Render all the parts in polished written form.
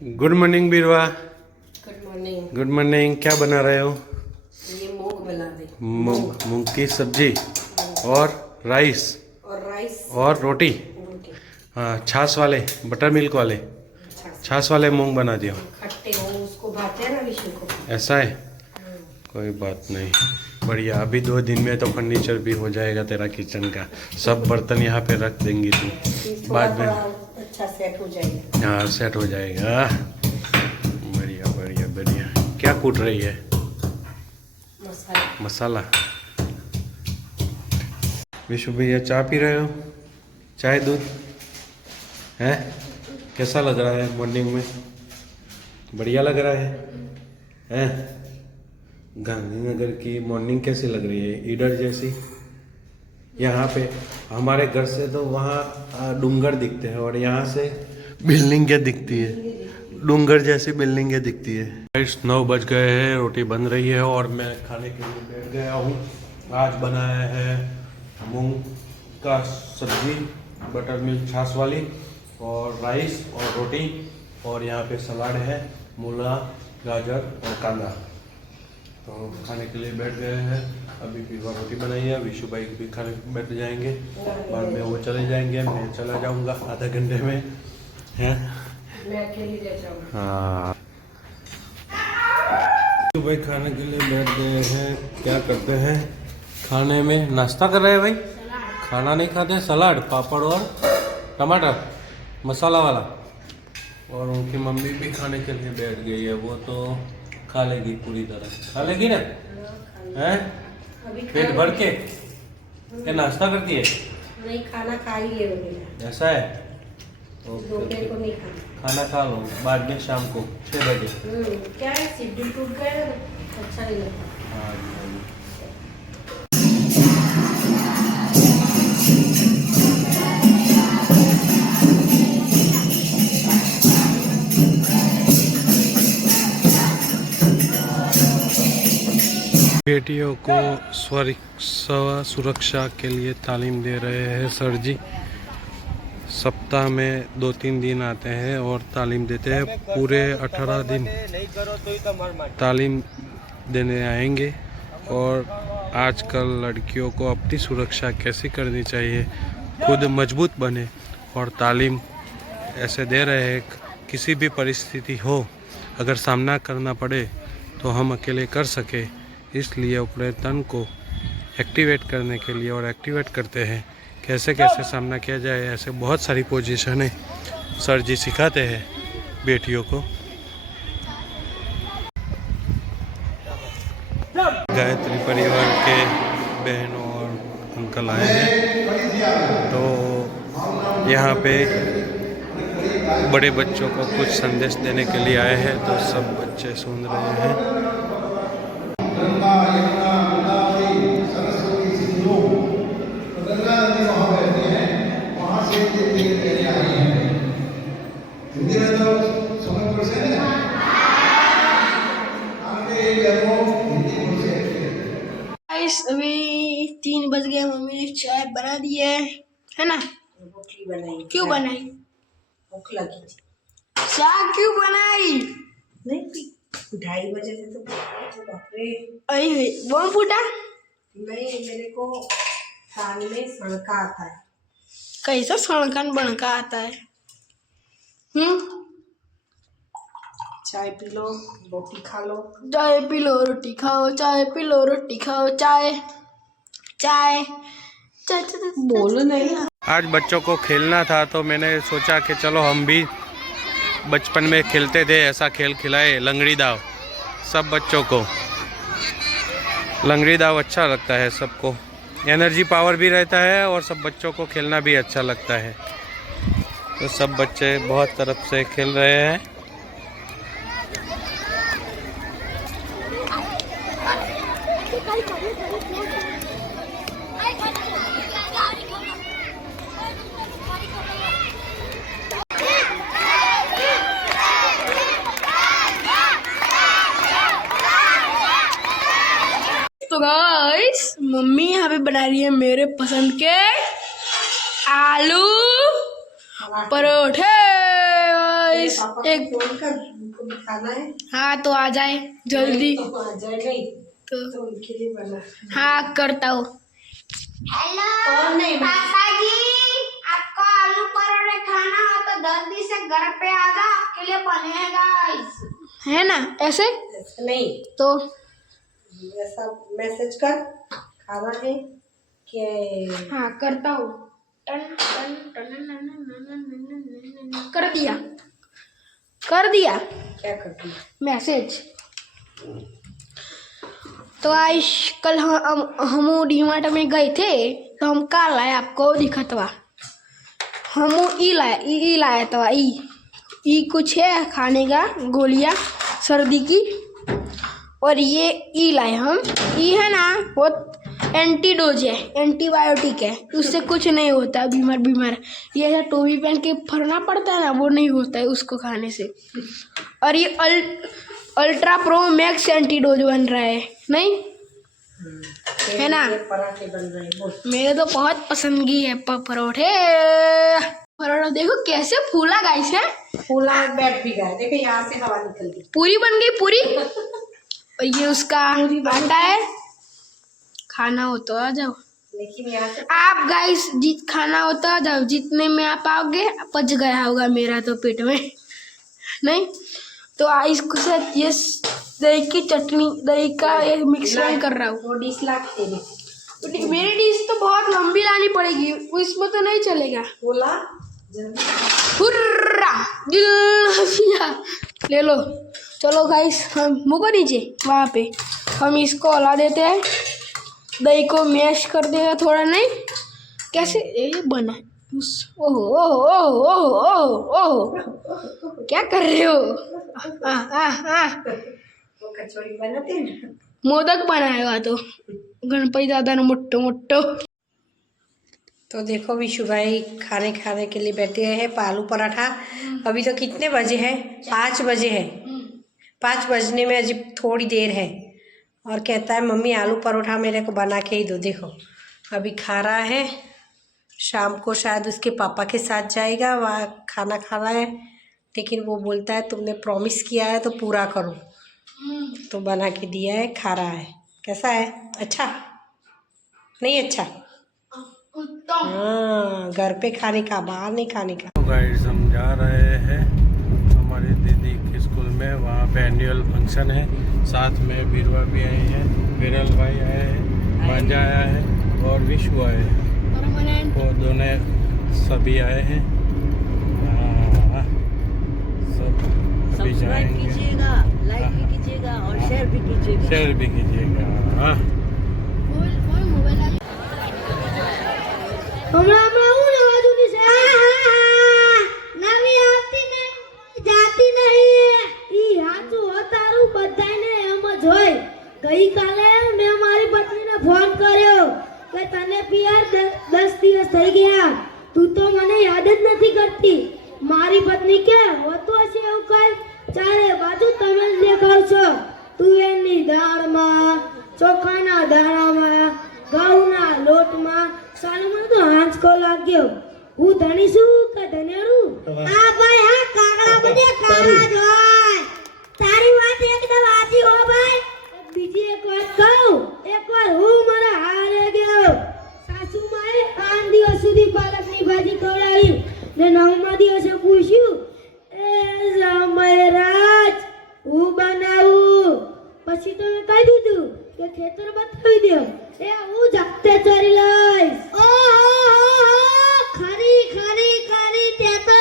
Good morning Birva. Good morning. Good morning. क्या बना रहे हो? ये मूंग बना दे। मूंग की सब्जी और राइस और रोटी। हाँ, छाछ वाले, बटर मिल्क वाले, छाछ वाले मूंग बना दियो। खट्टे हो उसको भाते हैं ना विशु को। ऐसा है, कोई बात नहीं, बढ़िया। अभी 2 दिन में तो फर्नीचर भी हो जाएगा तेरा किचन का। सब बर्तन यहाँ पे रख देंगी तू, बाद में अच्छा सेट हो जाएगा। हाँ, सेट हो जाएगा। बढ़िया बढ़िया बढ़िया। क्या कूट रही है? मसाला। विशु भैया चाय पी रहे हो? चाय दूध है? कैसा लग रहा है मॉर्निंग में? बढ़िया लग रहा है? गांधीनगर की मॉर्निंग कैसी लग रही है? ईडर जैसी? यहाँ पे हमारे घर से तो वहाँ डूंगर दिखते हैं और यहाँ से बिल्डिंगें दिखती है, डूंगर जैसी बिल्डिंगें दिखती है। 9 बज गए हैं, रोटी बन रही है और मैं खाने के लिए बैठ गया हूँ। आज बनाया है मूंग का सब्जी, बटर मिल्क छाछ वाली, और राइस और रोटी, और यहाँ पे सलाद है, मूला, गाजर और कांदा। तो खाने के लिए बैठ गए हैं। अभी पीवा रोटी बनाई है, विशु भाई भी खाने बैठ जाएंगे, बाद में वो चले जाएंगे, मैं चला जाऊंगा आधा घंटे में। हैं? मैं अकेली रह जाऊंगा। हाँ, विशु भाई खाने के लिए बैठ गए हैं। क्या करते हैं खाने में? नाश्ता कर रहे हैं भाई, खाना नहीं खाते। सलाद, पापड़ और टमाटर मसाला वाला। और उनकी मम्मी भी खाने के लिए बैठ गई है, वो तो खा लेगी पूरी तरह। खा लेगी ना? हैं? पेट भर के? क्या नाश्ता करती है? नहीं, खाना खा ही ले। ऐसा है? दोपहर को नहीं खाना खा लो, बाद में शाम को 6 बजे। क्या है, शेड्यूल टूट गया है, अच्छा नहीं लगता। हाँ। बेटियों को सुरक्षा के लिए तालीम दे रहे हैं सर जी। सप्ताह में 2-3 दिन आते हैं और तालीम देते हैं। पूरे 18 दिन तालीम देने आएंगे। और आजकल लड़कियों को अपनी सुरक्षा कैसी करनी चाहिए, खुद मजबूत बने, और तालीम ऐसे दे रहे हैं किसी भी परिस्थिति हो, अगर सामना करना पड़े तो हम अकेले कर सके। इसलिए अपने तन को एक्टिवेट करने के लिए और एक्टिवेट करते हैं कैसे कैसे सामना किया जाए। ऐसे बहुत सारी पोजीशनें सर जी सिखाते हैं बेटियों को। गायत्री परिवार के बहनों और अंकल आए हैं, तो यहाँ पे बड़े बच्चों को कुछ संदेश देने के लिए आए हैं। तो सब बच्चे सुन रहे हैं। अभी 3 बज गए, मम्मी ने चाय बना दी है ना? रोटी बनाई। क्यों बनाई? भूख लगी थी। चाय क्यों बनाई? नहीं पी, 2:30 बजे से तो बाप रे। अरे बम फूटा? नहीं, मेरे को कान में सड़का आता है। कैसा सड़कन बनका आता है? चाय पी लो, रोटी खा लो। चाय पी लो, रोटी खाओ, चाय पी लो, रोटी खाओ, चाय चाय चाय बोलो नहीं। आज बच्चों को खेलना था, तो मैंने सोचा कि चलो हम भी बचपन में खेलते थे ऐसा खेल खिलाए, लंगड़ी दाव। सब बच्चों को लंगड़ी दाव अच्छा लगता है, सबको एनर्जी पावर भी रहता है और सब बच्चों को खेलना भी अच्छा लगता है। तो सब बच्चे बहुत तरफ से खेल रहे हैं। तो गाइस, मम्मी यहाँ पे बना रही है मेरे पसंद के आलू परोठे। गाइस पापा को एक फोन कर, उनको भी खाना है। हाँ तो आ जाए जल्दी तो आ जाए नहीं तो तो उनके लिए बना। हाँ करता हूँ। हेलो कौन नहीं पापा जी, आपको आलू पराठे खाना हो तो जल्दी से घर पे आ जाओ, आपके लिए बनेगा। है ना ऐसे ऐसा नहीं, तो ऐसा मैसेज कर खाना है कि हाँ करता हूँ। टन टन टन नन नन नन नन नन। कर दिया क्या करती। मैसेज। तो आज कल हम डीमार्ट में गए थे तो हम का लाए आपको दिखतवा। हम ई लाया था ई कुछ है खाने का गोलियां सर्दी की। और ये ई लाए हम। ई है ना बहुत एंटीडोज है, एंटीबायोटिक है, उससे कुछ नहीं होता बीमार। ये है टोपी पहन के फरना पड़ता है ना, वो नहीं होता है उसको खाने से। और ये अल्ट्रा प्रो मैक्स एंटीडोज बन रहा है नहीं है ना। पराठे बन रहे हैं, बोल। मेरे तो बहुत पसंदगी है परोठे। परोठा देखो कैसे फूला गाइस है, फूला बैठ भी गया, देखो यहाँ से हवा निकल गई, पूरी बन गई पूरी। और ये उसका आटा है, खाना हो तो आ जाओ। लेकिन यहाँ से आप गाइस जित खाना हो तो आ जाओ, जितने में आप आओगे पच गया होगा मेरा तो पेट में नहीं। तो इसको साथ ये दही की चटनी, दही का एक मिक्सचर कर रहा हूँ। वो डिश लाते हैं। मेरी डिश तो बहुत लंबी लानी पड़ेगी, इसमें तो नहीं चलेगा। बोला जल्दी। हुर्रा जिल्लाफिया ले लो। चलो गाइस हम मुको नीचे वहाँ पे हम इसको हला देते हैं, दही को मैश कर देगा थोड़ा। नहीं कैसे ये बना है। ओहो ओहो ओहो ओहो ओहो क्या कर रहे हो। वो कचौड़ी बनाते हैं ना, मोदक बनाएगा तो गणपति दादा ने मोटो मोटो। तो देखो विशु भाई खाने के लिए बैठे हैं आलू पराठा। अभी तो कितने बजे हैं, 5 बजे हैं। 5 बजने में अभी थोड़ी देर है और कहता है मम्मी आलू परोठा मेरे को बना के ही दो। देखो अभी खा रहा है, शाम को शायद उसके पापा के साथ जाएगा, वहाँ खाना खाना है। लेकिन वो बोलता है तुमने प्रॉमिस किया है तो पूरा करो, तो बना के दिया है, खा रहा है। कैसा है, अच्छा नहीं अच्छा? हाँ, घर पे खाने का, बाहर नहीं खाने का। तो गाइस हम जा रहे हैं हमारी दीदी के स्कूल में, वहाँ पे एनुअल फंक्शन है। साथ में बीरवा भी आए हैं, विरल भाई आए हैं, मांझा आया है और विशु आए हैं। वो दोनों सभी आए हैं। हाँ, सब अभी जाएंगे। कीजिएगा, लाइक भी कीजिएगा और शेयर भी कीजिएगा। शेयर भी कीजिएगा। हाँ હમણાં હું નવા જૂની છે નવી આવતી નહીં જાતી નહીં ઈ હાચું હતારું બધાને એમ જ હોય। ગઈકાલે મેં મારી પત્નીને ફોન કર્યો કે તને પિયાર 10 દિવસ થઈ ગયા, તું તો મને યાદ જ નથી કરતી। મારી પત્ની કે હોતું હશે એવું કઈ, ચારે બાજુ તમે જ દેખાવ છો। તુવેરની દાળમાં, ચોખાના દાણામાં, ઘઉંના લોટમાં, સાલું મને તો હાંચકો લાગ્યો। હું ધણીશું કે ધનેડું? આ ભાઈ હા કાગડા બધે કાળા જ હોય। તારી વાત એકદમ સાચી હો ભાઈ। બીજી એક વાત કહું, એકવાર હું મારા હારે ગયો, સાસુ માએ 8 દિવસ સુધી પાલકની ભાજી ખવડાવી ને 9મા દિવસે પૂછ્યું એ જમાઈરાજ હું બનાવું? પછી તો મેં કહી દીધું કે ખેતર બતાવી દો, એ હું જાતે ચરી લઈશ। ખરી ખરી ખરી તે તો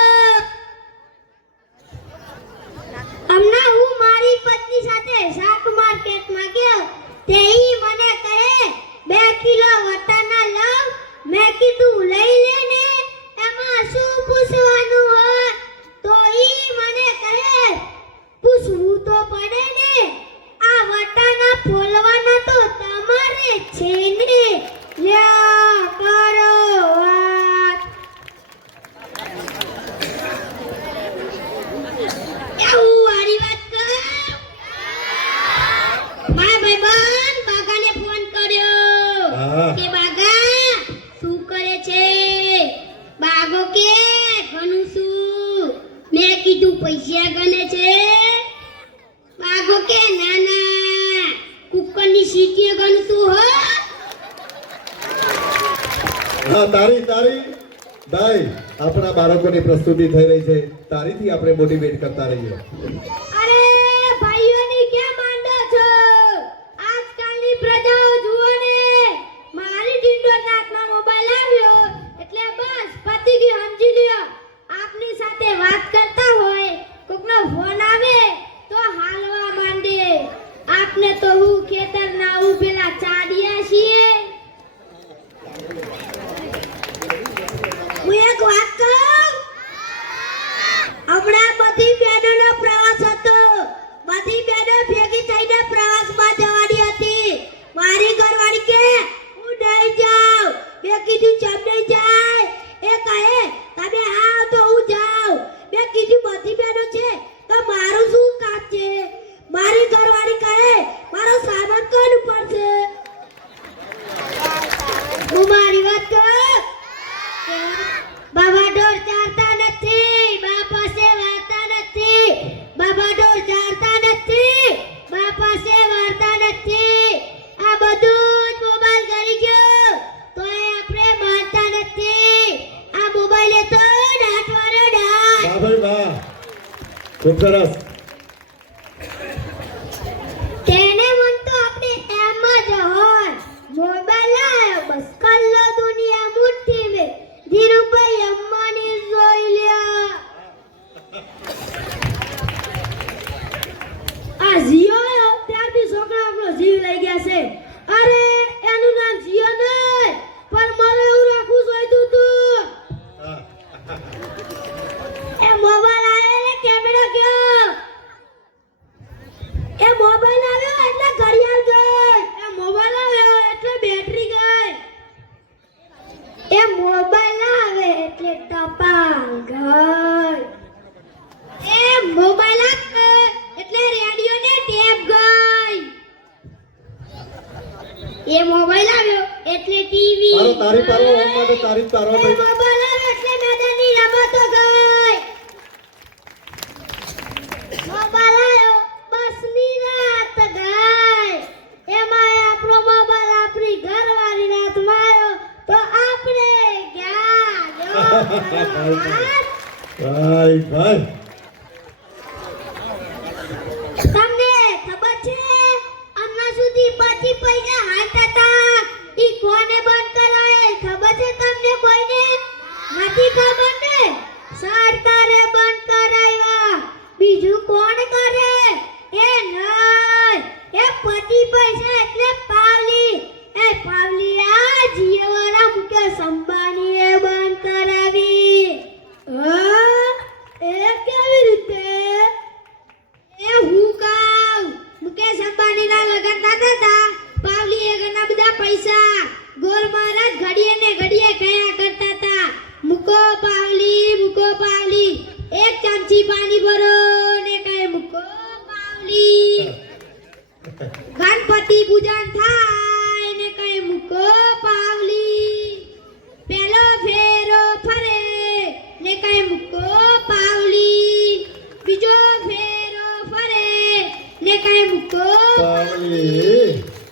હમણાં હું મારી પત્ની સાથે શાક માર્કેટમાં ગયો, તે ઈ મને કહે 2 કિલો વટાણા લાવ। મેં કીધું લઈ લે ને, એમાં શું પૂછવાનું હોય? તો ઈ મને કહે પૂછવું તો પડે ને, આ વટાણા ફોલવાના તો તમારે છે ને, લ્યા કરો વાત। એવું વાળી વાત કર। મારા ભાઈબંધ બાગાને ફોન કર્યો કે બાગા શું કરે છે? બાગો કે ઘણું શું? મેં કીધું પૈસા છે વાઘો કે નાના કુકરની સીટીઓ ગણતું હો હા તારી ભાઈ આપણા બાળકોની પ્રસ્તુતિ થઈ રહી છે તારીથી આપણે મોટિવેટ કરતા રહીએ અરે ભાઈઓની ક્યાં માંડો છો આજકાલની પ્રજાઓ જુઓ ને મારી ડિંડોર નાથમાં મોબાઈલ આવ્યો એટલે બસ પતી ગયું સમજી લ્યો આપની સાથે વાત કરતા હોય કોકનો ફોન આવે તો હાલવા માંડે આપને તો હું ખેતરના ઉભેલા ચાડિયા છીએ હું એક વાત કહું હમણાં બધી બહેનોનો પ્રવાસ હતો બધી બહેનો ભેગી થઈને પ્રવાસમાં જવાની હતી મારી ઘરવાળી કે હું નહીં જાઉં મેં કીધું ચમ નહીં જાય એ કહે તમે આવો તો હું જાઉં મેં કીધું બધી બહેનો છે તો મારું શું કામ છે મારી ઘરવાળી કહે મારો સામાન કોણ પડશે હું મારી વાત કહું બાબા ઢોર ચારતા નથી બાપા સે વાર્તા નથી બાબા ઢોર ચારતા નથી બાપા સે વાર્તા નથી આ બધું જ મોબાઈલ કરી ગયો તોય આપણે માનતા નથી આ મોબાઈલે તો ડાંટવાનો ડાટ વાહ ભાઈ વાહ ખૂબ સરસ તેને મન તો આપણે એમ જ હોય મોબાઈલ આયો બસ કલ્લો દુનિયા મુઠ્ઠી મે ધીરુભાઈ અંબાણી જોઈ લ્યા આ જીઓ આયો ત્યારથી છોકરા આપણો જીવ લઈ ગયા છે અરે એનું નામ જીઓ નહીં પણ મારે એવું રાખવું જોઈતું તું એ મોબાઈલ આયો ને કેમેરા ગયો એ મોબાઈલ આવ્યો એટલે ઘડિયાળ ગઈ એ મોબાઈલ આવ્યો એટલે બેટરી ગઈ એ મોબાઈલ આવે એટલે ટપાલ ગઈ એ મોબાઈલ આવે એટલે રેડિયો ને ટેપ ગઈ એ મોબાઈલ આવ્યો એટલે ટીવી પારો તારી પારો ઓમ માટે તારી પારો એ ભાઈ મોબાઈલ આવ્યો એટલે મેદાનની રમતો ગઈ મોબાઈલ આવ્યો બસની રાત ગઈ એમાં આપણો મોબાઈલ આપણી ઘરવાળી રાતમાં આવ્યો તો આપણે ગયા જો ભાઈ ભાઈ તમને ખબર છે હમણાં સુધી 25 પૈસા હાલતા હતા ઈ કોને બંધ કરાય ખબર છે તમને કોઈને નથી ખબર ને સરકારે બંધ કરાવ્યા બીજું કોણ કરે એ નહીં એ 25 પૈસા એટલે પાવલી એ પાવલી આ જીવવાળા મુકેશ અંબાણીએ બંધ કરાવી એ કેવી રીતે એ હું કહું મુકેશ અંબાણીના લગન થતા હતા પાવલીએ ઘણા બધા પૈસા ગોર મહારાજ ઘડીએ ને ઘડીએ કયા કરતા હતા મૂકો પાવલી એક ચમચી પાણી ભરો ને કહે મૂકો પાવલી ગણપતિ પૂજન થાય ને કહે મૂકો પાવલી પેલો ફેરો ફરે ને કહે મૂકો પાવલી બીજો ફેરો ફરે ને કહે મૂકો પાવલી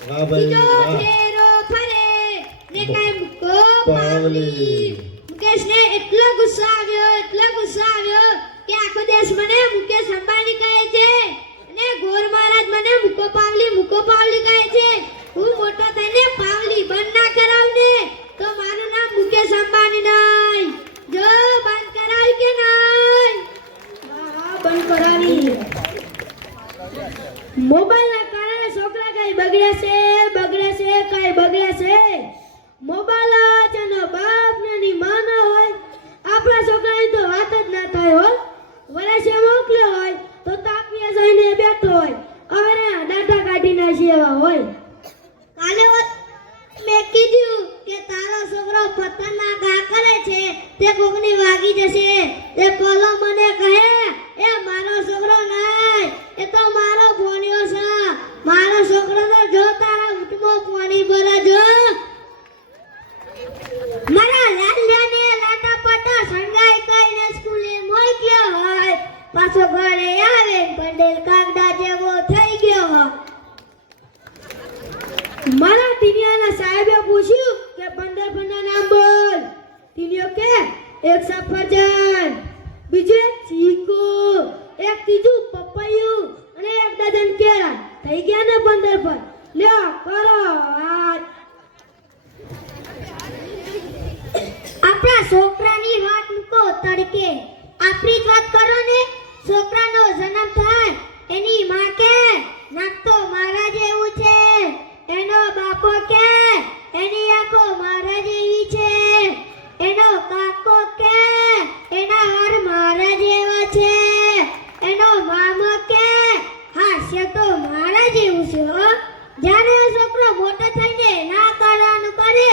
વાહ ભાઈ બીજો વાહ ફેરો ફરે ને કહે મૂકો પાવલી પાવલી મુકેશને એટલો ગુસ્સો આવ્યો કે આખો દેશ મને મુકેશ અંબાણી કહે છે અને ગોર મહારાજ મને મૂકો પાવલી કહે છે હું મોટો થઈને પાવલી બંધ ના કરાવ ને તો મારું નામ મુકેશ અંબાણી નહીં જો બંધ કરાવી કે નહીં હા બંધ કરાવી મોબાઈલના કારણે છોકરા કઈ બગડે છે કઈ બગડે છે મોબાઈલ જ એનો બાપ ને એની માં ન હોય આપણા છોકરાની તો વાત જ ના થાય હો વરસે મોકલ્યો હોય તો તાપીએ જઈને બેઠો હોય હવે ડાટા કાઢી નાખી એવા હોય કાલે મેં કીધું કે તારો છોકરો ખતરનાક આ કરે છે તે કોકની વાગી જશે તે પેલો મને કહે એ મારો છોકરો નહીં એ તો મારો ભોણિયો છે મારો છોકરો તો જો તારા ઊંટમાં પાણી ભરે જો મારા લાડલાને લાટા પાટા સંગાઈ કઈને સ્કૂલે મોકલ્યો હોય પાછો ઘરે આવે એક સફરજન, બીજું એક ચીકુ, એક ત્રીજું પપૈયું અને એક ડઝન કેળા. થઈ ગયા ને 15 પર. લ્યો કરો હાથ. આપણા છોકરાની વાત મૂકો તડકે. આપણી જ વાત કરો ને. છોકરાનો જન્મ થાય એની માં કે નાક તો મારા જેવું છે, એનો બાપો કે એની આંખો મારા જેવી છે, એનો કાકો કે એના હાર મારા જેવા છે, એનો મામો કે હાસ્ય તો મારા જેવું છે હો. જ્યારે આ છોકરો મોટો થઈને ના કરવાનું કરે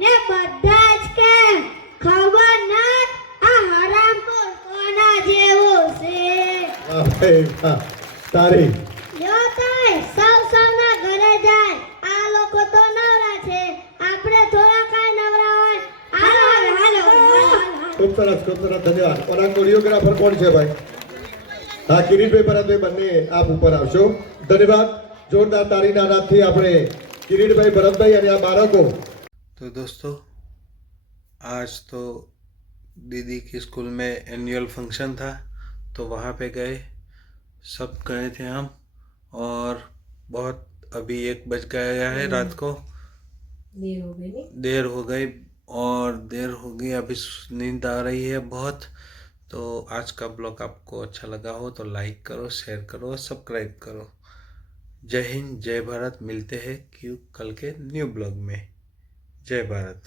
ને બધા જ કે ખબર ના આ હરામ કોના જેવો છે. વાહ ભાઈ વાહ. તારી લ્યો તાય સૌના ઘરે જાય. આ લોકો તો નવરા છે, આપણે થોડા કાંઈ નવરા હોય. હાલો હાલો ખૂબ સરસ ધન્યવાદ. ઓના કોરિયોગ્રાફર કોણ છે ભાઈ? હા, કિરીટભાઈ ભરતભાઈ બંને આપ ઉપર આવશો. ધન્યવાદ. જોરદાર તારીના અનાજથી આપણે કિરીટભાઈ ભરતભાઈ અને આ બાળકો. तो दोस्तों आज तो दीदी की स्कूल में एनुअल फंक्शन था, तो वहाँ पे गए, सब गए थे हम, और बहुत अभी 1 बज गया है रात को, देर हो गई अभी नींद आ रही है बहुत। तो आज का ब्लॉग आपको अच्छा लगा हो तो लाइक करो, शेयर करो, सब्सक्राइब करो। जय हिंद, जय भारत। मिलते हैं कल के न्यू ब्लॉग में। जय भारत।